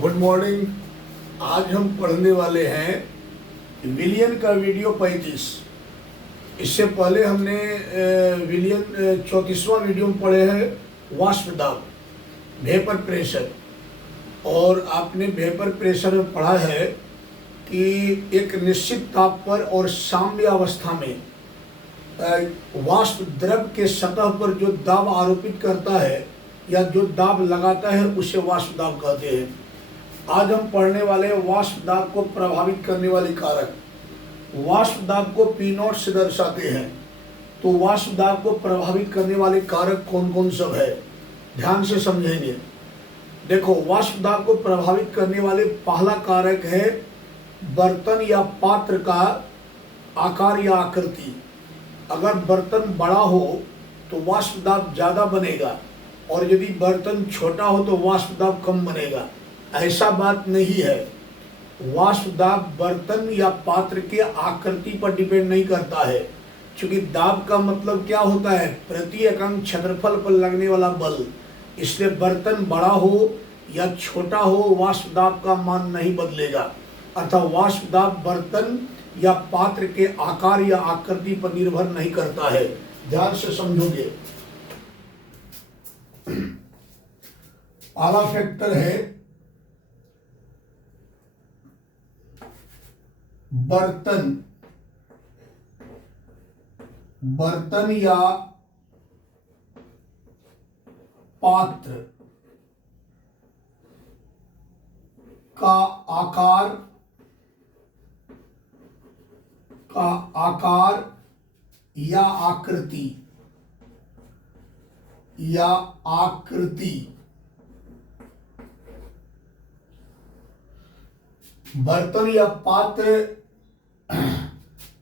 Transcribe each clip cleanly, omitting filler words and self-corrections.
Good morning. आज हम पढ़ने वाले हैं विलियन का वीडियो 35। इससे पहले हमने विलियन 34वां वीडियो में पढ़े हैं वाष्प दाब, वेपर प्रेशर। और आपने वेपर प्रेशर में पढ़ा है कि एक निश्चित ताप पर और साम्य अवस्था में वाष्प द्रव के सतह पर जो दाब आरोपित करता है या जो दाब लगाता है उसे वाष्प दाब कहते हैं। आज हम पढ़ने वाले हैं वाष्प दाब को प्रभावित करने वाली कारक। वाष्प दाब को P0 से दर्शाते हैं। तो वाष्प दाब को प्रभावित करने वाले कारक कौन कौन सब है, ध्यान से समझेंगे। देखो, वाष्प दाब को प्रभावित करने वाले पहला कारक है बर्तन या पात्र का आकार या आकृति। अगर बर्तन बड़ा हो तो वाष्प दाब ज़्यादा बनेगा, और यदि बर्तन छोटा हो तो वाष्प दाब कम बनेगा। ऐसा बात नहीं है। वाष्प दाब बर्तन या पात्र के आकृति पर डिपेंड नहीं करता है, क्योंकि दाब का मतलब क्या होता है, प्रति एकक क्षेत्रफल पर लगने वाला बल। इसलिए बर्तन बड़ा हो या छोटा हो, वाष्प दाब का मान नहीं बदलेगा। अर्थात वाष्प दाब बर्तन या पात्र के आकार या आकृति पर निर्भर नहीं करता है। ध्यान से समझोगे। पहला फैक्टर है बर्तन या पात्र का आकार या आकृति बर्तन या पात्र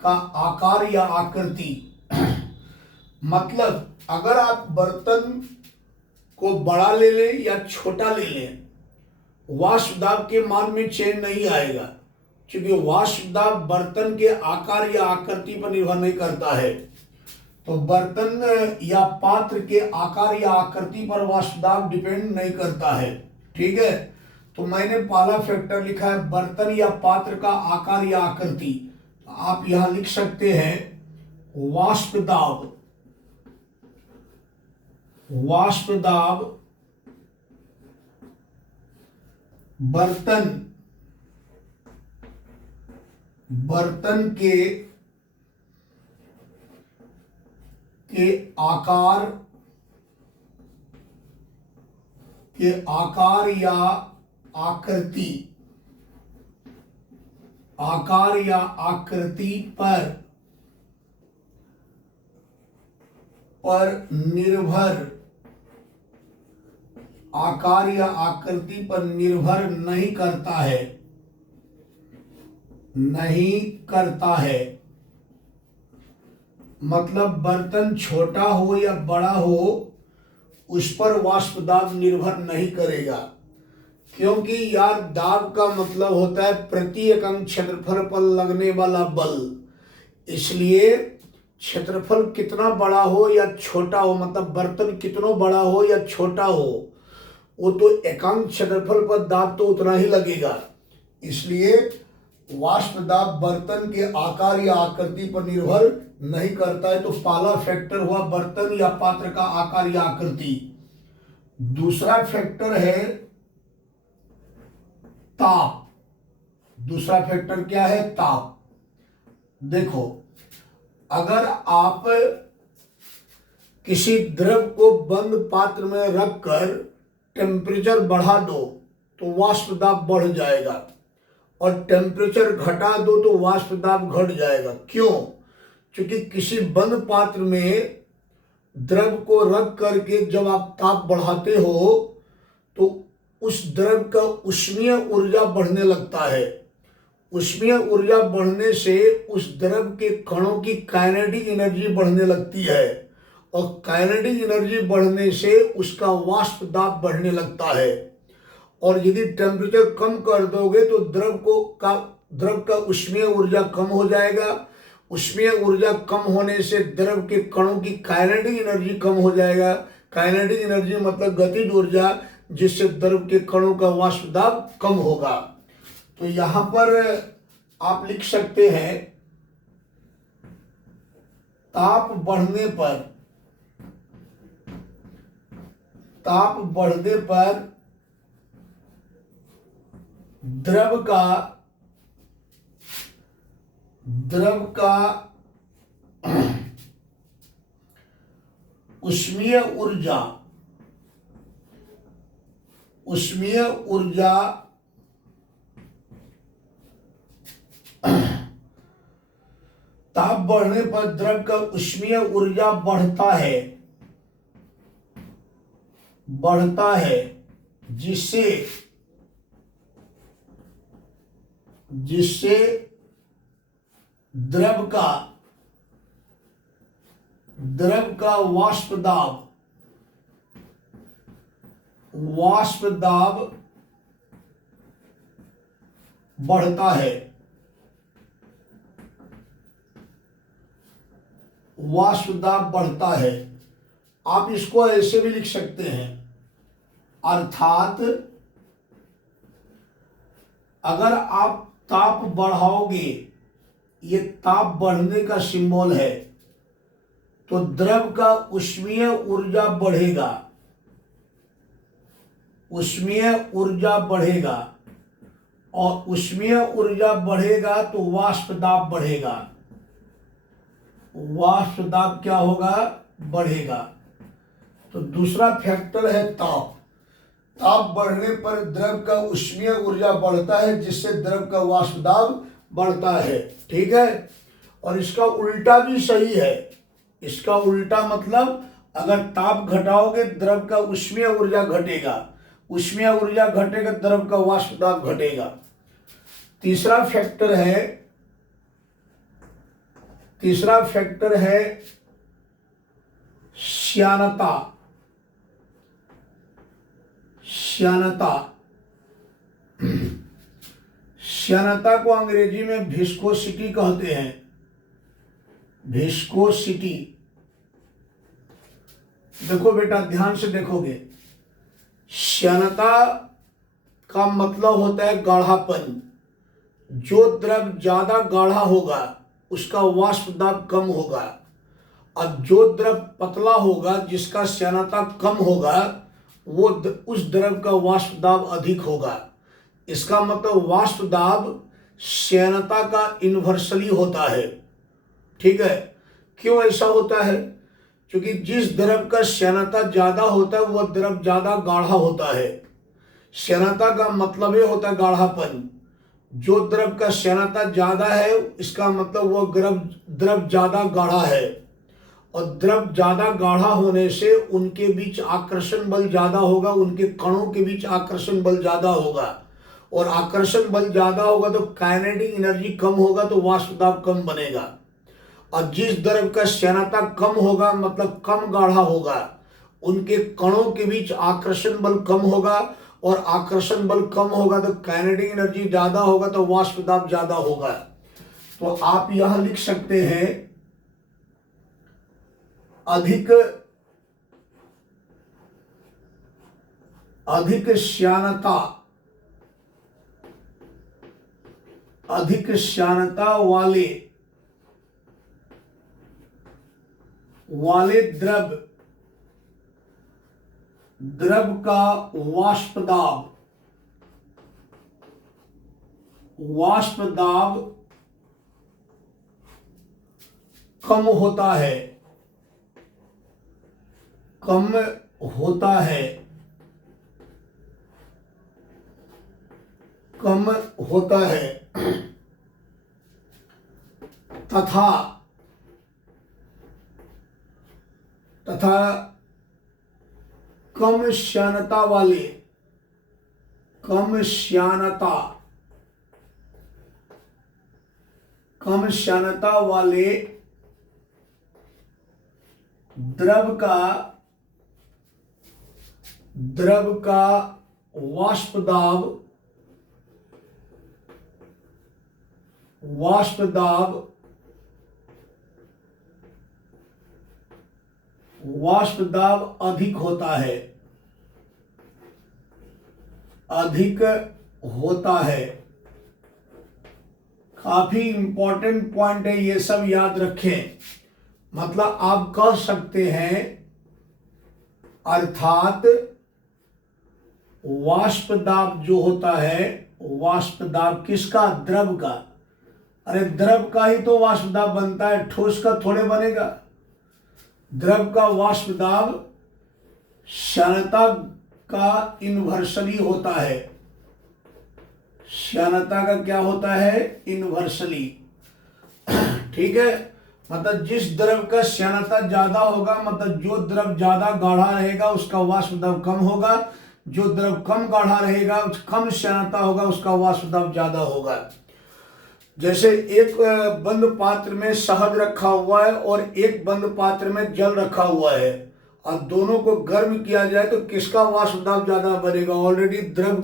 का आकार या आकृति मतलब अगर आप बर्तन को बड़ा ले लें या छोटा ले लें, वाष्प दाब के मान में चेंज नहीं आएगा, क्योंकि वाष्प दाब बर्तन के आकार या आकृति पर निर्भर नहीं करता है। तो बर्तन या पात्र के आकार या आकृति पर वाष्प दाब डिपेंड नहीं करता है। ठीक है, तो मैंने पहला फैक्टर लिखा है बर्तन या पात्र का आकार या आकृति। आप यहां लिख सकते हैं वाष्प दाब बर्तन के आकार या आकृति पर निर्भर नहीं करता है। मतलब बर्तन छोटा हो या बड़ा हो, उस पर वाष्प दाब निर्भर नहीं करेगा, क्योंकि यार दाब का मतलब होता है प्रति एकक क्षेत्रफल पर लगने वाला बल। इसलिए क्षेत्रफल कितना बड़ा हो या छोटा हो, मतलब बर्तन कितना बड़ा हो या छोटा हो, वो तो एकक क्षेत्रफल पर दाब तो उतना ही लगेगा। इसलिए वाष्प दाब बर्तन के आकार या आकृति पर निर्भर नहीं करता है। तो पहला फैक्टर हुआ बर्तन या पात्र का आकार या आकृति। दूसरा फैक्टर है ताप। दूसरा फैक्टर क्या है, ताप। देखो, अगर आप किसी द्रव को बंद पात्र में रखकर टेम्परेचर बढ़ा दो तो वाष्प दाब बढ़ जाएगा, और टेम्परेचर घटा दो तो वाष्प दाब घट जाएगा। क्यों? क्योंकि किसी बंद पात्र में द्रव को रख करके जब आप ताप बढ़ाते हो तो उस द्रव का उष्मीय ऊर्जा बढ़ने लगता है। उष्मीय ऊर्जा बढ़ने से उस द्रव के कणों की काइनेटिक एनर्जी बढ़ने लगती है, और काइनेटिक एनर्जी बढ़ने से उसका वाष्प दाब बढ़ने लगता है। और यदि टेम्परेचर कम कर दोगे तो द्रव का उष्मीय ऊर्जा कम हो जाएगा। उष्मीय ऊर्जा कम होने से द्रव के कणों की काइनेटिक एनर्जी कम हो जाएगा। काइनेटिक एनर्जी मतलब गतिज ऊर्जा। जिससे द्रव के कणों का वाष्प दाब कम होगा। तो यहां पर आप लिख सकते हैं ताप बढ़ने पर द्रव का उष्मीय ऊर्जा ताप बढ़ने पर द्रव का उष्मीय ऊर्जा बढ़ता है जिससे द्रव का वाष्प दाब बढ़ता है। वाष्प दाब बढ़ता है। आप इसको ऐसे भी लिख सकते हैं, अर्थात अगर आप ताप बढ़ाओगे, ये ताप बढ़ने का सिंबल है, तो द्रव का उष्मीय ऊर्जा बढ़ेगा, और उष्मीय ऊर्जा बढ़ेगा तो वाष्प दाब बढ़ेगा। वाष्प दाब क्या होगा? बढ़ेगा। तो दूसरा फैक्टर है ताप। ताप बढ़ने पर द्रव का उष्मीय ऊर्जा बढ़ता है, जिससे द्रव का वाष्प दाब बढ़ता है। ठीक है। और इसका उल्टा भी सही है। इसका उल्टा मतलब अगर ताप घटाओगे द्रव का उष्मीय ऊर्जा घटेगा, उष्मीय ऊर्जा घटेगा द्रव का वाष्प दाब घटेगा। तीसरा फैक्टर है श्यानता। श्यानता को अंग्रेजी में विस्कोसिटी कहते हैं। विस्कोसिटी। देखो बेटा, ध्यान से देखोगे, श्यानता का मतलब होता है गाढ़ापन। जो द्रव ज्यादा गाढ़ा होगा उसका वाष्प दाब कम होगा, और जो द्रव पतला होगा जिसका श्यानता कम होगा वो उस द्रव का वाष्प दाब अधिक होगा। इसका मतलब वाष्प दाब श्यानता का इन्वर्सली होता है। ठीक है। क्यों ऐसा होता है? क्योंकि जिस द्रव का श्यानता ज्यादा होता है वह द्रव ज्यादा गाढ़ा होता है। श्यानता का मतलब ये होता है गाढ़ापन। जो द्रव का श्यानता ज्यादा है इसका मतलब वह द्रव ज्यादा गाढ़ा है, और द्रव ज्यादा गाढ़ा होने से उनके बीच आकर्षण बल ज्यादा होगा, उनके कणों के बीच आकर्षण बल ज्यादा होगा, और आकर्षण बल ज्यादा होगा तो काइनेटिक एनर्जी कम होगा, तो वाष्प दाब कम बनेगा। और जिस द्रव का श्यानता कम होगा मतलब कम गाढ़ा होगा, उनके कणों के बीच आकर्षण बल कम होगा, और आकर्षण बल कम होगा तो काइनेटिक एनर्जी ज्यादा होगा, तो वाष्प दाब ज्यादा होगा। तो आप यहां लिख सकते हैं अधिक श्यानता वाले द्रव का वाष्प दाब कम होता है। तथा कम श्यानता वाले द्रव का वाष्प दाब अधिक होता है। अधिक होता है। काफी इंपॉर्टेंट पॉइंट है, ये सब याद रखें। मतलब आप कह सकते हैं अर्थात वाष्प दाब जो होता है, वाष्प दाब किसका? द्रव का। अरे द्रव का ही तो वाष्प दाब बनता है, ठोस का थोड़े बनेगा। द्रव का वाष्प दाब श्यानता का इन्वर्सली होता है। श्यानता का क्या होता है? इन्वर्सली। ठीक है, मतलब जिस द्रव का श्यानता ज्यादा होगा, मतलब जो द्रव ज्यादा गाढ़ा रहेगा उसका वाष्प दाब कम होगा, जो द्रव कम गाढ़ा रहेगा, कम श्यानता होगा, उसका वाष्प दाब ज्यादा होगा। जैसे एक बंद पात्र में शहद रखा हुआ है और एक बंद पात्र में जल रखा हुआ है, और दोनों को गर्म किया जाए तो किसका वाष्प दाब ज्यादा बनेगा? ऑलरेडी द्रव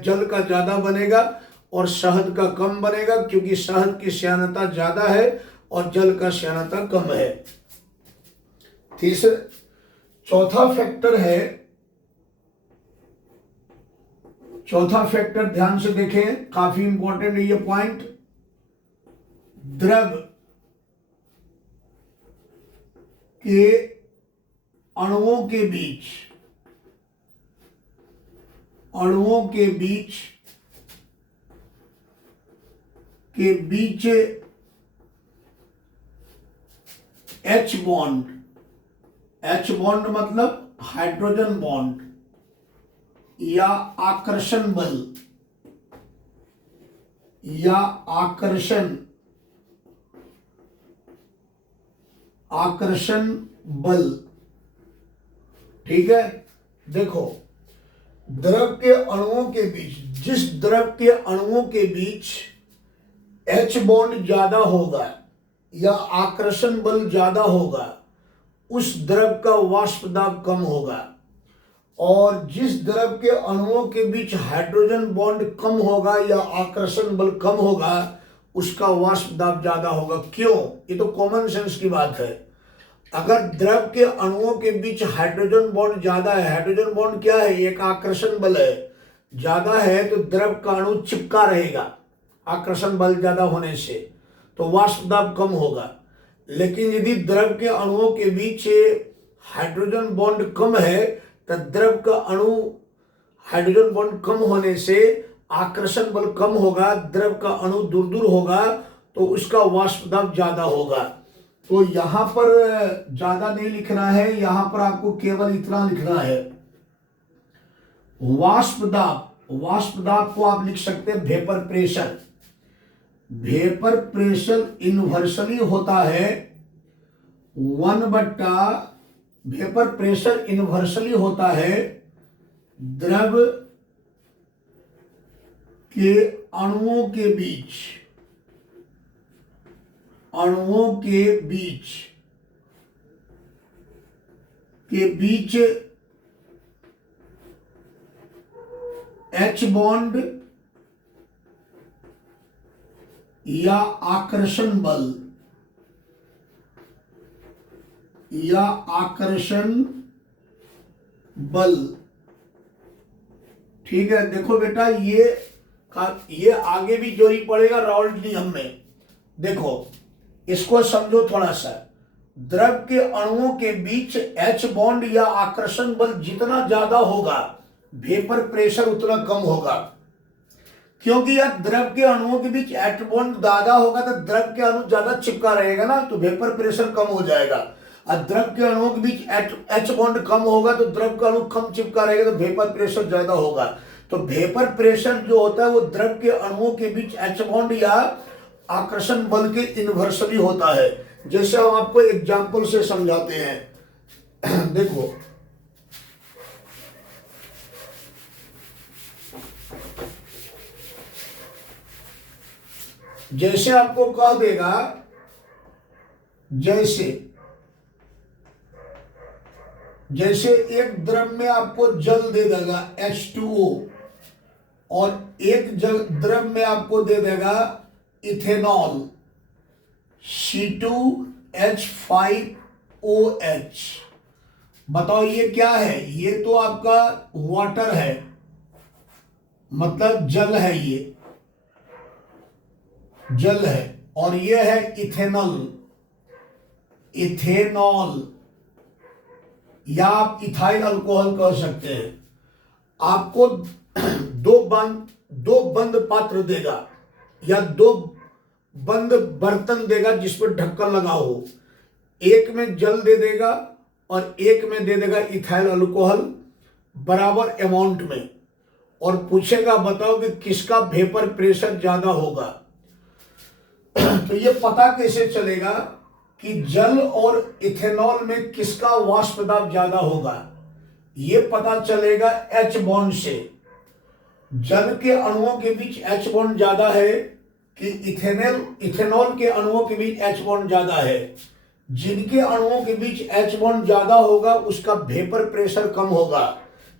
जल का ज्यादा बनेगा और शहद का कम बनेगा, क्योंकि शहद की श्यानता ज्यादा है और जल का श्यानता कम है। तीसरा चौथा फैक्टर है, चौथा फैक्टर ध्यान से देखें, काफी इंपॉर्टेंट है ये पॉइंट। द्रव के अणुओं के बीच, अणुओं के बीच एच बॉन्ड, एच बॉन्ड मतलब हाइड्रोजन बॉन्ड या आकर्षण बल, या आकर्षण बल। ठीक है, देखो द्रव के अणुओं के बीच, जिस द्रव के अणुओं के बीच एच बॉन्ड ज्यादा होगा या आकर्षण बल ज्यादा होगा, उस द्रव का वाष्प दाब कम होगा, और जिस द्रव के अणुओं के बीच हाइड्रोजन बॉन्ड कम होगा या आकर्षण बल कम होगा, उसका वाष्प दाब ज्यादा होगा। क्यों? ये तो कॉमन सेंस की बात है। अगर द्रव के अणुओं के बीच हाइड्रोजन बॉन्ड ज्यादा है, हाइड्रोजन बॉन्ड क्या है? एक आकर्षण बल है, ज्यादा है, तो द्रव का अणु चिपका रहेगा आकर्षण बल ज्यादा होने से, तो वाष्प दाब कम होगा। लेकिन यदि द्रव के अणुओं के बीच हाइड्रोजन बॉन्ड कम है, तो द्रव का अणु हाइड्रोजन बॉन्ड कम होने से आकर्षण बल कम होगा, द्रव का अणु दूर दूर होगा, तो उसका वाष्प दाब ज्यादा होगा। तो यहां पर ज्यादा नहीं लिखना है, यहां पर आपको केवल इतना लिखना है वाष्प दाब। वाष्प दाब को आप लिख सकते हैं vapour pressure. Vapour pressure inversely होता है 1/, वेपर प्रेशर इन्वर्सली होता है द्रव के अणुओं के बीच, अणुओं के बीच एच बॉन्ड या आकर्षण बल, या आकर्षण बल। ठीक है, देखो बेटा ये आगे भी जोरी पड़ेगा राउल्ट नियम में। देखो इसको समझो थोड़ा सा। द्रव के अणुओं के बीच एच बॉन्ड या आकर्षण बल जितना ज्यादा होगा, वेपर प्रेशर उतना कम होगा। क्योंकि यार द्रव के अणुओं के बीच एच बॉन्ड ज्यादा होगा तो द्रव के अणु ज्यादा चिपका रहेगा ना, तो वेपर प्रेशर कम हो जाएगा। और द्रव के अणुओं के बीच एच बॉन्ड कम होगा तो द्रव का अणु कम चिपका रहेगा, तो वेपर प्रेशर ज्यादा होगा। तो वेपर प्रेशर जो होता है वो द्रव के अणुओं के बीच एच बॉन्ड या आकर्षण बल के इन्वर्सली होता है। जैसे हम आपको एग्जाम्पल से समझाते हैं। देखो जैसे आपको कह देगा, जैसे एक द्रव में आपको जल दे देगा H2O, और एक द्रव में आपको दे देगा इथेनॉल C2H5OH। बताओ ये क्या है? ये तो आपका वाटर है, मतलब जल है, ये जल है। और ये है इथेनॉल, इथेनॉल या आप इथाइल अल्कोहल कह सकते हैं। आपको दो बंद पात्र देगा या दो बंद बर्तन देगा जिस पर ढक्कन लगा हो। एक में जल दे देगा और एक में दे देगा इथाइल अल्कोहल बराबर अमाउंट में, और पूछेगा बताओ कि किसका वेपर प्रेशर ज्यादा होगा। तो ये पता कैसे चलेगा कि जल और इथेनॉल में किसका वाष्प दाब ज्यादा होगा? ये पता चलेगा H बॉन्ड से। जल के अणुओं के बीच H बॉन्ड ज्यादा है कि इथेनॉल के अणुओं के बीच H बॉन्ड ज्यादा है। जिनके अणुओं के बीच H बॉन्ड ज्यादा होगा उसका वेपर प्रेशर कम होगा,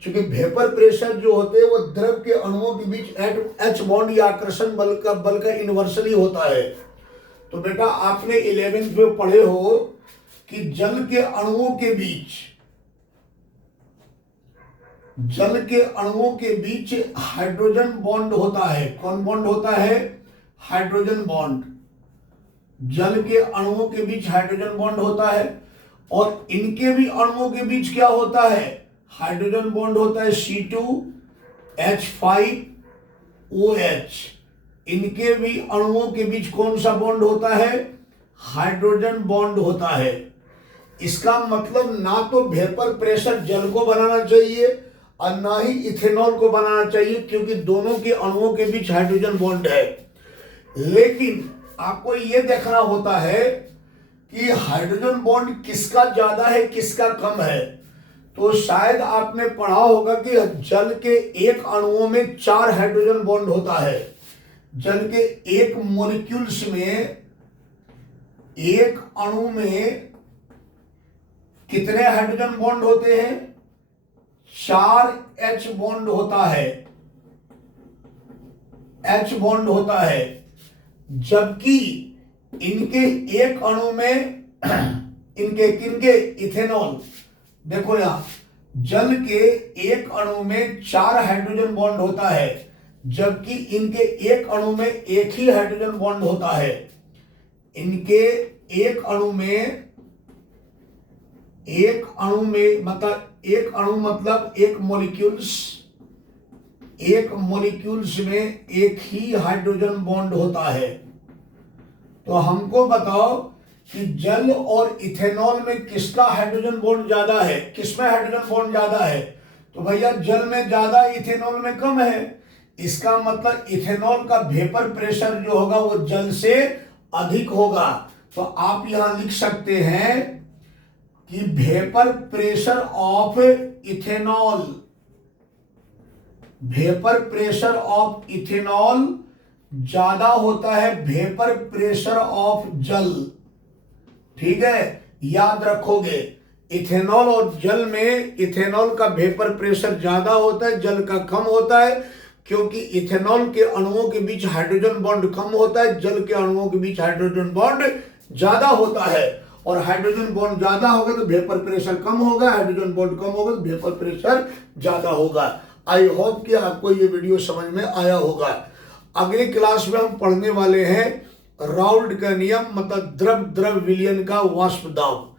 क्योंकि वेपर प्रेशर जो होते हैं वो द्रव के अणुओं के बीच H बॉन्ड या आकर्षण बल का इन्वर्सली होता है। तो बेटा आपने 11th में पढ़े हो कि जल के अणुओं के बीच हाइड्रोजन बॉन्ड होता है। कौन बॉन्ड होता है? Hydrogen bond. जल के अणुओं के बीच हाइड्रोजन बॉन्ड होता है, और इनके भी अणुओं के बीच क्या होता है? हाइड्रोजन बॉन्ड होता है C2H5OH। इनके भी अणुओं के बीच कौन सा बॉन्ड होता है? हाइड्रोजन बॉन्ड होता है। इसका मतलब ना तो वेपर प्रेशर जल को बनाना चाहिए और ना ही इथेनॉल को बनाना चाहिए, क्योंकि दोनों के अणुओं के बीच हाइड्रोजन बॉन्ड है। लेकिन आपको यह देखना होता है कि हाइड्रोजन बॉन्ड किसका ज्यादा है किसका कम है। तो शायद आपने पढ़ा होगा कि जल के एक अणुओं में 4 हाइड्रोजन बॉन्ड होता है। जल के एक मॉलिक्यूल्स में, एक अणु में कितने हाइड्रोजन बॉन्ड होते हैं? 4 H बॉन्ड होता है, H बॉन्ड होता है। जबकि इनके एक अणु में किनके इथेनॉल, देखो यहां जल के एक अणु में 4 हाइड्रोजन बॉन्ड होता है, जबकि इनके एक अणु में एक ही हाइड्रोजन बॉन्ड होता है। इनके एक अणु में मतलब एक मॉलिक्यूल्स में एक ही हाइड्रोजन बॉन्ड होता है। तो हमको बताओ कि जल और इथेनॉल में किसका हाइड्रोजन बॉन्ड ज्यादा है? किसमें हाइड्रोजन बॉन्ड ज्यादा है? तो भैया जल में ज्यादा, इथेनॉल में कम है। इसका मतलब इथेनॉल का वेपर प्रेशर जो होगा वो जल से अधिक होगा। तो आप यहां लिख सकते हैं कि वेपर प्रेशर ऑफ इथेनॉल ज्यादा होता है वेपर प्रेशर ऑफ जल। ठीक है, याद रखोगे। इथेनॉल और जल में इथेनॉल का वेपर प्रेशर ज्यादा होता है, जल का कम होता है, क्योंकि इथेनॉल के अणुओं के बीच हाइड्रोजन बॉन्ड कम होता है, जल के अणुओं के बीच हाइड्रोजन बॉन्ड ज्यादा होता है। और हाइड्रोजन बॉन्ड ज्यादा होगा तो वेपर प्रेशर कम होगा, हाइड्रोजन बॉन्ड कम होगा तो वेपर प्रेशर ज्यादा होगा। आई होप कि आपको ये वीडियो समझ में आया होगा। अगली क्लास में हम पढ़ने वाले हैं राउल्ट का नियम, मतलब द्रव विलयन का वाष्प दाब।